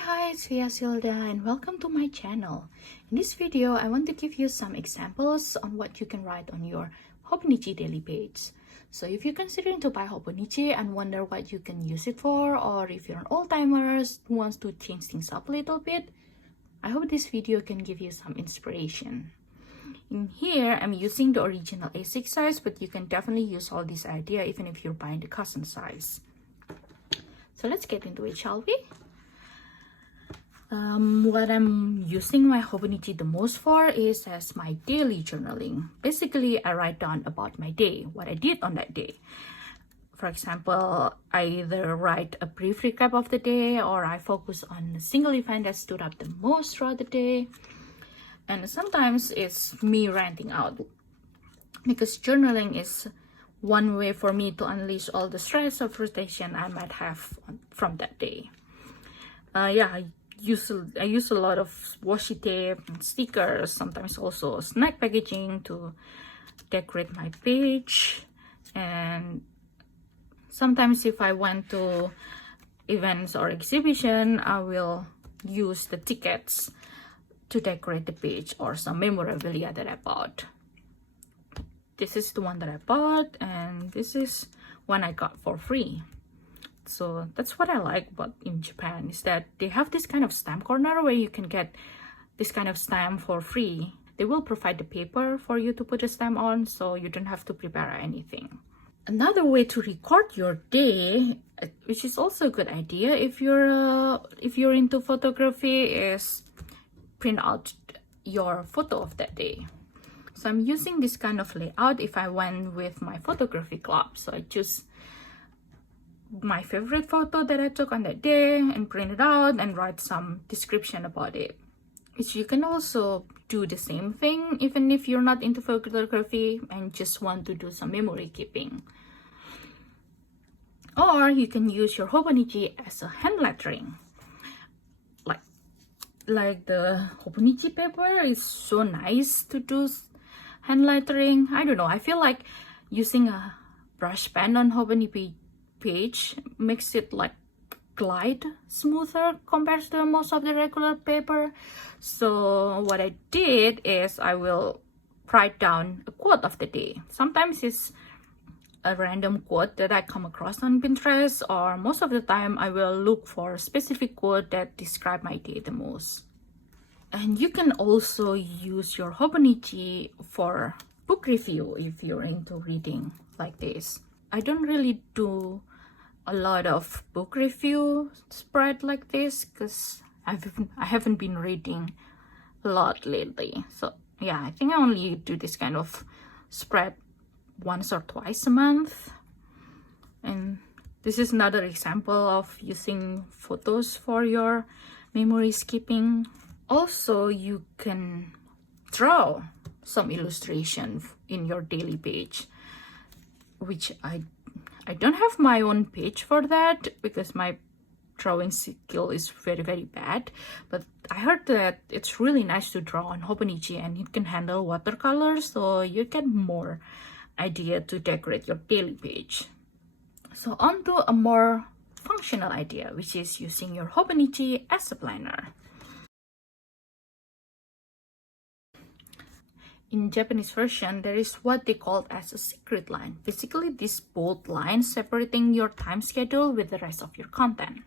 Hi, it's Hilda and welcome to my channel. In this video, I want to give you some examples on what you can write on your Hobonichi daily page. So if you're considering to buy Hobonichi and wonder what you can use it for, or if you're an old-timer who wants to change things up a little bit, I hope this video can give you some inspiration. In here, I'm using the original A6 size, but you can definitely use all this idea even if you're buying the custom size. So let's get into it, shall we? What I'm using my Hobonichi the most for is as my daily journaling. Basically, I write down about my day, what I did on that day. For example, I either write a brief recap of the day or I focus on a single event that stood out the most throughout the day. And sometimes it's me ranting out because journaling is one way for me to unleash all the stress or frustration I might have from that day. I use a lot of washi tape and stickers, sometimes also snack packaging to decorate my page. And sometimes if I went to events or exhibition, I will use the tickets to decorate the page or some memorabilia that I bought. This is the one that I bought, and this is one I got for free. So that's what I like about in Japan, is that they have this kind of stamp corner where you can get this kind of stamp for free. They will provide the paper for you to put a stamp on, so you don't have to prepare anything. Another way to record your day, which is also a good idea if you're into photography, is print out your photo of that day. So I'm using this kind of layout if I went with my photography club. So I choose my favorite photo that I took on that day and print it out and write some description about it. Which you can also do the same thing even if you're not into photography and just want to do some memory keeping. Or you can use your Hobonichi as a hand lettering. Like the Hobonichi paper is so nice to do hand lettering. I don't know, I feel like using a brush pen on Hobonichi page makes it like glide smoother compared to most of the regular paper. So what I did is I will write down a quote of the day. Sometimes it's a random quote that I come across on Pinterest, or most of the time I will look for a specific quote that describe my day the most. And you can also use your Hobonichi for book review if you're into reading like this. I don't really do a lot of book review spread like this because I haven't been reading a lot lately. So yeah, I think I only do this kind of spread once or twice a month. And this is another example of using photos for your memory keeping. Also, you can draw some illustration in your daily page, which I don't have my own page for that because my drawing skill is very bad, but I heard that it's really nice to draw on Hobonichi and it can handle watercolors, so you get more idea to decorate your daily page. So on to a more functional idea, which is using your Hobonichi as a planner. In Japanese version, there is what they call as a secret line. Basically, this bold line separating your time schedule with the rest of your content.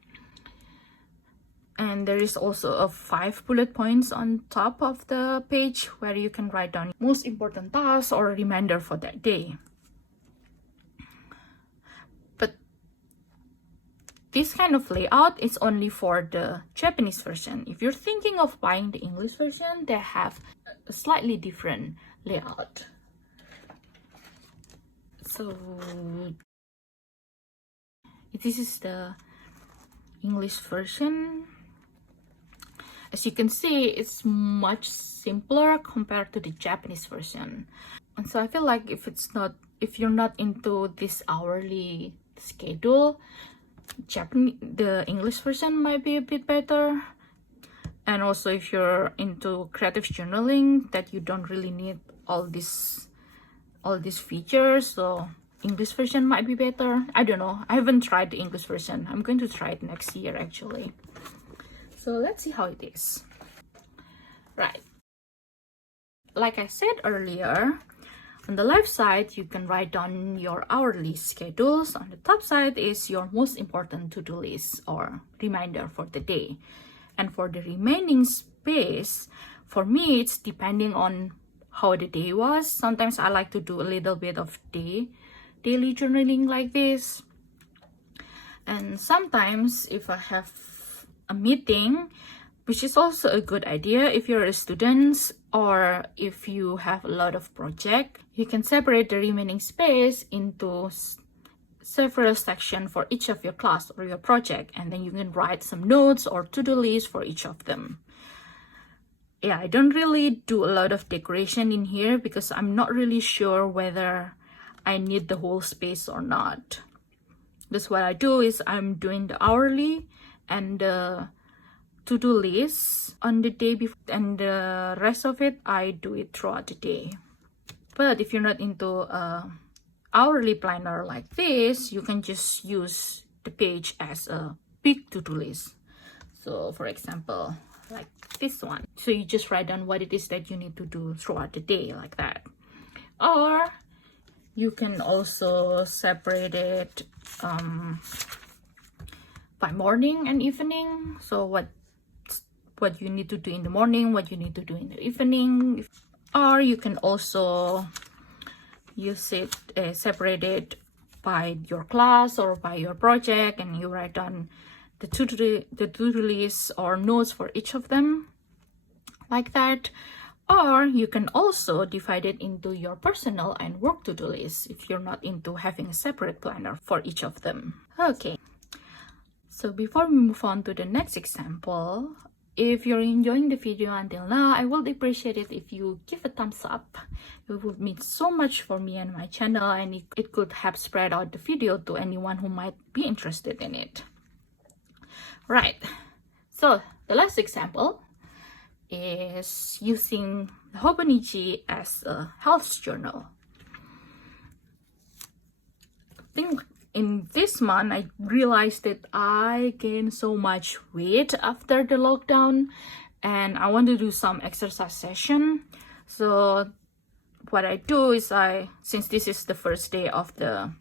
And there is also a 5 bullet points on top of the page where you can write down most important tasks or a reminder for that day. But this kind of layout is only for the Japanese version. If you're thinking of buying the English version, they have a slightly different layout. So this is the English version. As you can see, it's much simpler compared to the Japanese version. And so I feel like if you're not into this hourly schedule, the English version might be a bit better. And also if you're into creative journaling, that you don't really need all these features, so English version might be better. I don't know, I haven't tried the English version. I'm going to try it next year actually. So let's see how it is. Right. Like I said earlier, on the left side, you can write down your hourly schedules. On the top side is your most important to-do list or reminder for the day. And for the remaining space, for me, it's depending on how the day was. Sometimes I like to do a little bit of daily journaling like this. And sometimes if I have a meeting, which is also a good idea if you're a student or if you have a lot of project, you can separate the remaining space into several sections for each of your class or your project, and then you can write some notes or to-do list for each of them. Yeah, I don't really do a lot of decoration in here because I'm not really sure whether I need the whole space or not. That's what I do is I'm doing the hourly and the to-do list on the day before, and the rest of it I do it throughout the day. But if you're not into a hourly planner like this, you can just use the page as a big to-do list. So for example, like this one, so you just write down what it is that you need to do throughout the day like that. Or you can also separate it by morning and evening. So what you need to do in the morning, what you need to do in the evening. Or you can also use it separated by your class or by your project, and you write down the to-do list or notes for each of them like that. Or you can also divide it into your personal and work to-do list if you're not into having a separate planner for each of them. Okay, so before we move on to the next example, if you're enjoying the video until now, I would appreciate it if you give a thumbs up. It would mean so much for me and my channel, and it could help spread out the video to anyone who might be interested in it. Right, so the last example is using Hobonichi as a health journal. I think in this month, I realized that I gained so much weight after the lockdown, and I want to do some exercise session. So what I do is since this is the first day of the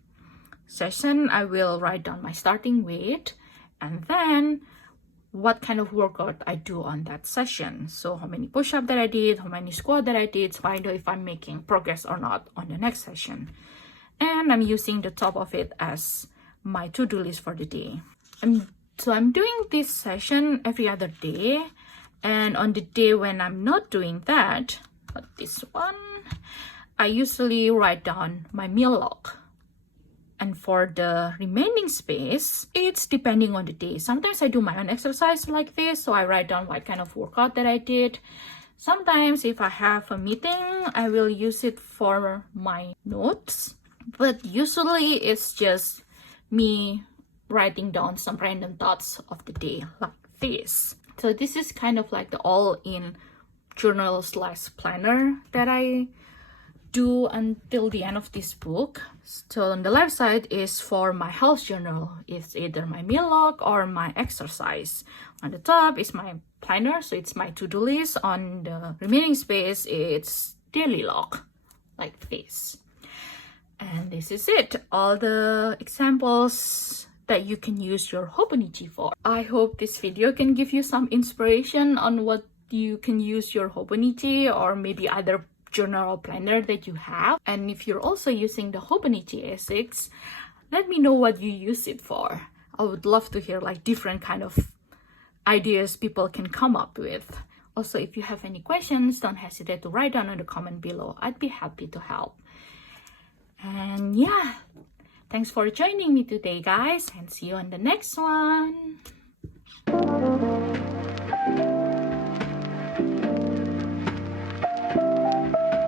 session, I will write down my starting weight and then what kind of workout I do on that session. So how many push-ups that I did, how many squats that I did, so I know if I'm making progress or not on the next session. And I'm using the top of it as my to-do list for the day. And so I'm doing this session every other day. And on the day when I'm not doing that, like this one, I usually write down my meal log. And for the remaining space, it's depending on the day. Sometimes I do my own exercise like this, so I write down what kind of workout that I did. Sometimes if I have a meeting, I will use it for my notes. But usually it's just me writing down some random thoughts of the day like this. So this is kind of like the all-in journal / planner that I do until the end of this book. So on the left side is for my health journal. It's either my meal log or my exercise. On the top is my planner, so it's my to-do list. On the remaining space, it's daily log like this. And this is it, all the examples that you can use your Hobonichi for. I hope this video can give you some inspiration on what you can use your Hobonichi or maybe other journal or planner that you have. And if you're also using the Hobonichi A6, let me know what you use it for. I would love to hear like different kind of ideas people can come up with. Also, if you have any questions, don't hesitate to write down in the comment below. I'd be happy to help. And yeah, thanks for joining me today, guys, and see you on the next one.